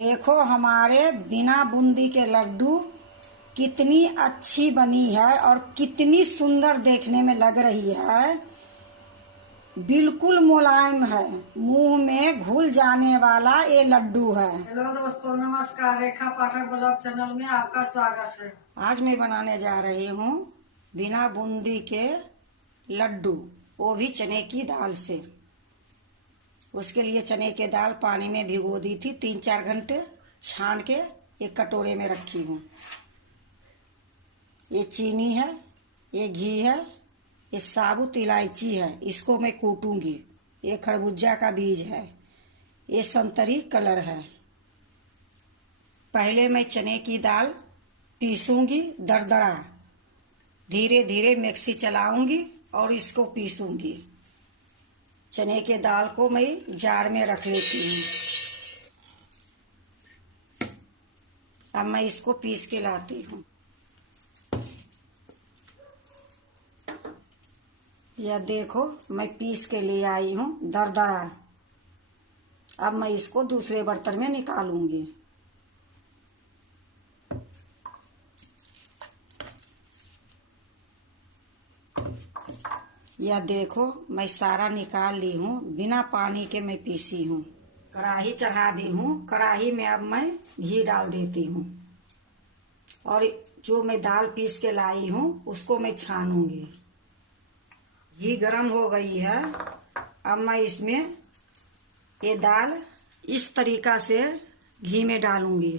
देखो हमारे बिना बूंदी के लड्डू कितनी अच्छी बनी है और कितनी सुंदर देखने में लग रही है। बिल्कुल मुलायम है, मुंह में घुल जाने वाला ये लड्डू है। हेलो दोस्तों, नमस्कार। रेखा पाठक ब्लॉग चैनल में आपका स्वागत है। आज मैं बनाने जा रही हूँ बिना बूंदी के लड्डू, वो भी चने की दाल से। उसके लिए चने की दाल पानी में भिगो दी थी 3-4 घंटे, छान के एक कटोरे में रखी हूँ। ये चीनी है, ये घी है, ये साबुत इलायची है, इसको मैं कूटूंगी। ये खरबूजा का बीज है, ये संतरी कलर है। पहले मैं चने की दाल पीसूंगी दरदरा, धीरे धीरे मिक्सी चलाऊंगी और इसको पीसूंगी। चने के दाल को मैं जार में रख लेती हूँ। अब मैं इसको पीस के लाती हूँ। यह देखो, मैं पीस के लिए आई हूँ दरदरा। अब मैं इसको दूसरे बर्तन में निकालूंगी। यह देखो, मैं सारा निकाल ली हूँ, बिना पानी के मैं पीसी हूँ। कढ़ाई चढ़ा दी हूँ। कढ़ाई में अब मैं घी डाल देती हूँ और जो मैं दाल पीस के लाई हूँ उसको मैं छानूंगी। घी गरम हो गई है। अब मैं इसमें ये दाल इस तरीका से घी में डालूंगी।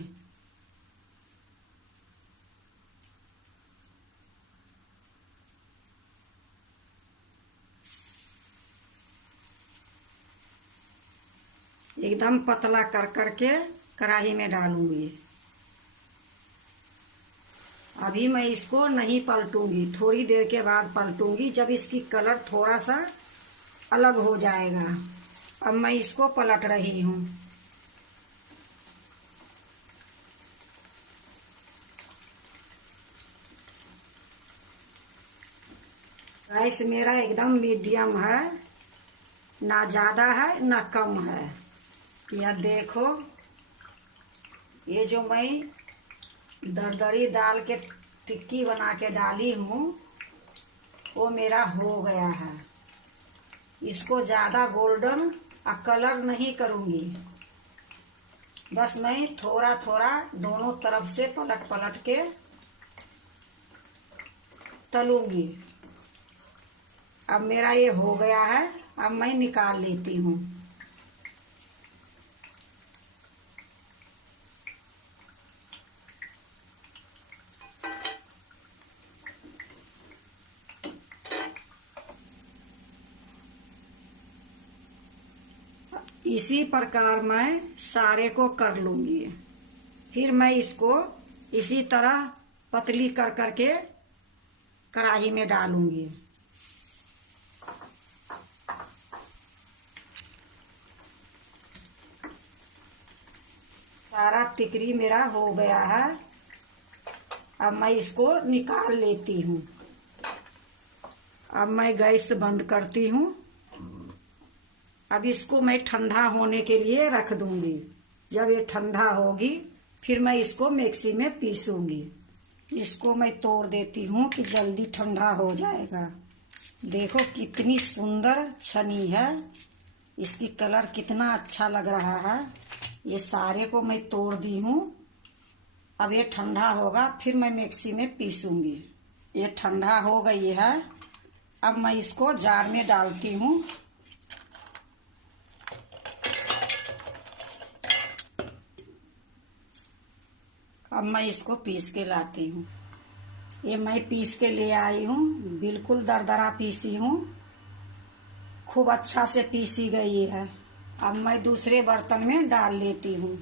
एकदम पतला कर करके कढ़ाई में डालूंगी। अभी मैं इसको नहीं पलटूंगी, थोड़ी देर के बाद पलटूंगी, जब इसकी कलर थोड़ा सा अलग हो जाएगा। अब मैं इसको पलट रही हूँ। गैस मेरा एकदम मीडियम है, ना ज्यादा है ना कम है। यह देखो, ये जो मैं दरदरी दाल के टिक्की बना के डाली हूँ वो मेरा हो गया है। इसको ज्यादा गोल्डन कलर नहीं करूंगी, बस मैं थोड़ा थोड़ा दोनों तरफ से पलट पलट के तलूंगी। अब मेरा ये हो गया है। अब मैं निकाल लेती हूँ। इसी प्रकार मैं सारे को कर लूंगी। फिर मैं इसको इसी तरह पतली कर करके कढ़ाई में डालूंगी। सारा टिकरी मेरा हो गया है। अब मैं इसको निकाल लेती हूँ। अब मैं गैस बंद करती हूँ। अब इसको मैं ठंडा होने के लिए रख दूंगी। जब ये ठंडा होगी फिर मैं इसको मिक्सी में पीसूंगी। इसको मैं तोड़ देती हूँ कि जल्दी ठंडा हो जाएगा। देखो कितनी सुंदर छनी है, इसकी कलर कितना अच्छा लग रहा है। ये सारे को मैं तोड़ दी हूँ। अब ये ठंडा होगा फिर मैं मिक्सी में पीसूंगी। ये ठंडा हो गई है। अब मैं इसको जार में डालती हूँ। अब मैं इसको पीस के लाती हूँ। ये मैं पीस के ले आई हूँ, बिल्कुल दरदरा पीसी हूँ, खूब अच्छा से पीसी गई है। अब मैं दूसरे बर्तन में डाल लेती हूँ।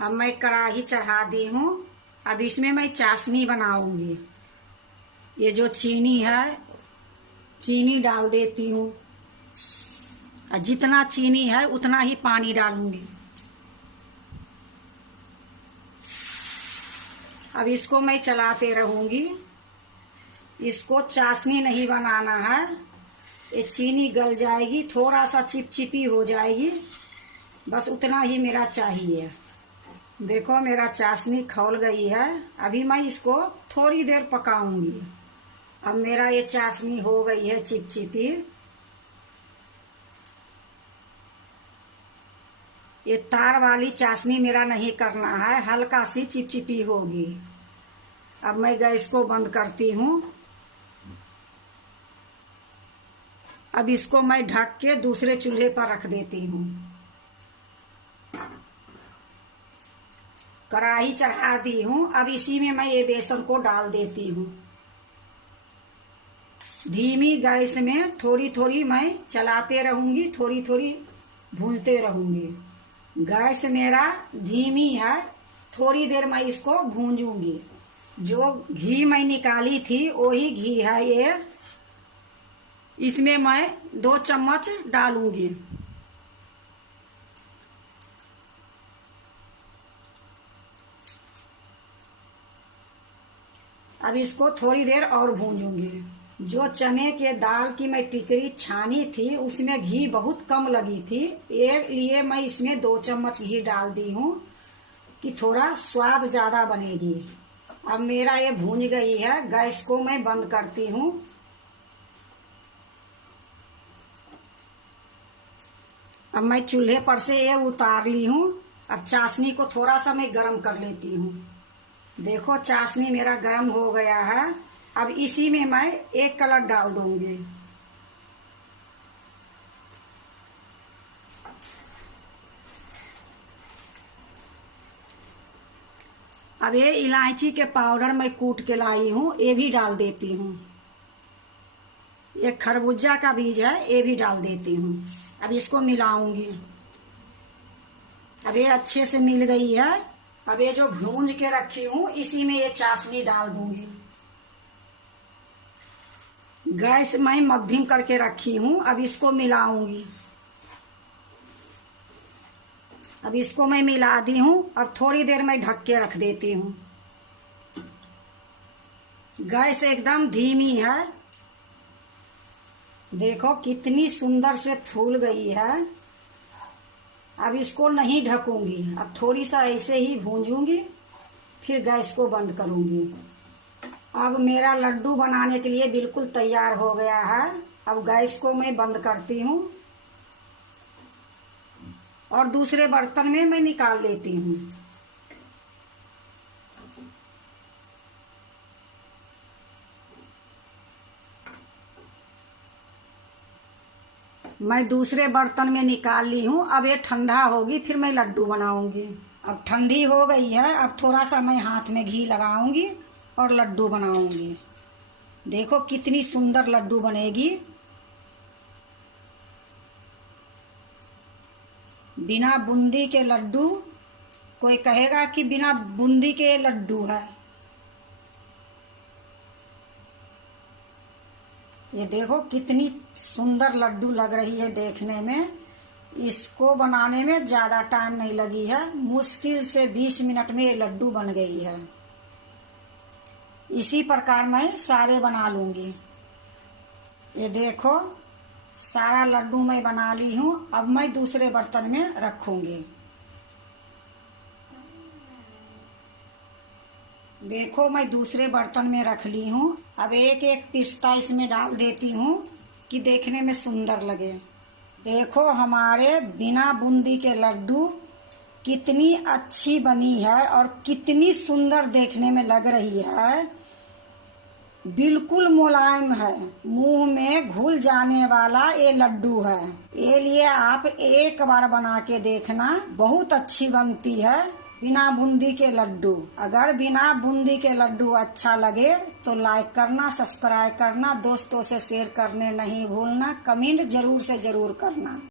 अब मैं कढ़ाई चढ़ा दी हूँ। अब इसमें मैं चाशनी बनाऊंगी। ये जो चीनी है, चीनी डाल देती हूँ। जितना चीनी है उतना ही पानी डालूंगी। अब इसको मैं चलाते रहूंगी। इसको चाशनी नहीं बनाना है, ये चीनी गल जाएगी, थोड़ा सा चिपचिपी हो जाएगी, बस उतना ही मेरा चाहिए। देखो मेरा चाशनी खौल गई है। अभी मैं इसको थोड़ी देर पकाऊंगी। अब मेरा ये चाशनी हो गई है चिपचिपी। ये तार वाली चाशनी मेरा नहीं करना है, हल्का सी चिपचिपी होगी। अब मैं गैस को बंद करती हूँ। अब इसको मैं ढक के दूसरे चूल्हे पर रख देती हूँ। कढ़ाई चढ़ा दी हूँ। अब इसी में मैं ये बेसन को डाल देती हूँ। धीमी गैस में थोड़ी थोड़ी मैं चलाते रहूंगी, थोड़ी थोड़ी भूनते रहूंगी। गैस मेरा धीमी है, थोड़ी देर मैं इसको भूंजूंगी। जो घी मैं निकाली थी वही घी है ये। इसमें मैं 2 चम्मच डालूंगी। अब इसको थोड़ी देर और भूंजूंगी। जो चने के दाल की मैं टिकरी छानी थी उसमें घी बहुत कम लगी थी, ये लिए मैं इसमें 2 चम्मच घी डाल दी हूँ कि थोड़ा स्वाद ज्यादा बनेगी। अब मेरा ये भून गई है। गैस को मैं बंद करती हूँ। अब मैं चूल्हे पर से ये उतार ली हूँ। अब चाशनी को थोड़ा सा मैं गरम कर लेती हूँ। देखो चाशनी मेरा गरम हो गया है। अब इसी में मैं 1 कलर डाल दूंगी। अब ये इलायची के पाउडर मैं कूट के लाई हूँ, ये भी डाल देती हूँ। ये खरबूजा का बीज है, ये भी डाल देती हूँ। अब इसको मिलाऊंगी। अब ये अच्छे से मिल गई है। अब ये जो भूंज के रखी हूँ इसी में ये चाशनी डाल दूंगी। गैस मैं मध्यम करके रखी हूँ। अब इसको मिलाऊंगी। अब इसको मैं मिला दी हूँ। अब थोड़ी देर मैं ढक के रख देती हूँ। गैस एकदम धीमी है। देखो कितनी सुंदर से फूल गई है। अब इसको नहीं ढकूंगी। अब थोड़ी सा ऐसे ही भूंजूंगी, फिर गैस को बंद करूंगी। अब मेरा लड्डू बनाने के लिए बिल्कुल तैयार हो गया है। अब गैस को मैं बंद करती हूँ और दूसरे बर्तन में मैं निकाल लेती हूँ। मैं दूसरे बर्तन में निकाल ली हूँ। अब ये ठंडा होगी, फिर मैं लड्डू बनाऊंगी। अब ठंडी हो गई है। अब थोड़ा सा मैं हाथ में घी लगाऊंगी और लड्डू बनाऊंगी। देखो कितनी सुंदर लड्डू बनेगी। बिना बूंदी के लड्डू, कोई कहेगा कि बिना बूंदी के लड्डू है। ये देखो कितनी सुंदर लड्डू लग रही है देखने में। इसको बनाने में ज्यादा टाइम नहीं लगी है, मुश्किल से 20 मिनट में ये लड्डू बन गई है। इसी प्रकार मैं सारे बना लूंगी। ये देखो सारा लड्डू मैं बना ली हूँ। अब मैं दूसरे बर्तन में रखूंगी। देखो मैं दूसरे बर्तन में रख ली हूँ। अब एक एक पिस्ता इसमें डाल देती हूँ कि देखने में सुंदर लगे। देखो हमारे बिना बूंदी के लड्डू कितनी अच्छी बनी है और कितनी सुंदर देखने में लग रही है। बिल्कुल मुलायम है, मुंह में घुल जाने वाला ये लड्डू है। ये लिए आप एक बार बना के देखना, बहुत अच्छी बनती है बिना बूंदी के लड्डू। अगर बिना बूंदी के लड्डू अच्छा लगे तो लाइक करना, सब्सक्राइब करना, दोस्तों से शेयर करने नहीं भूलना, कमेंट जरूर से जरूर करना।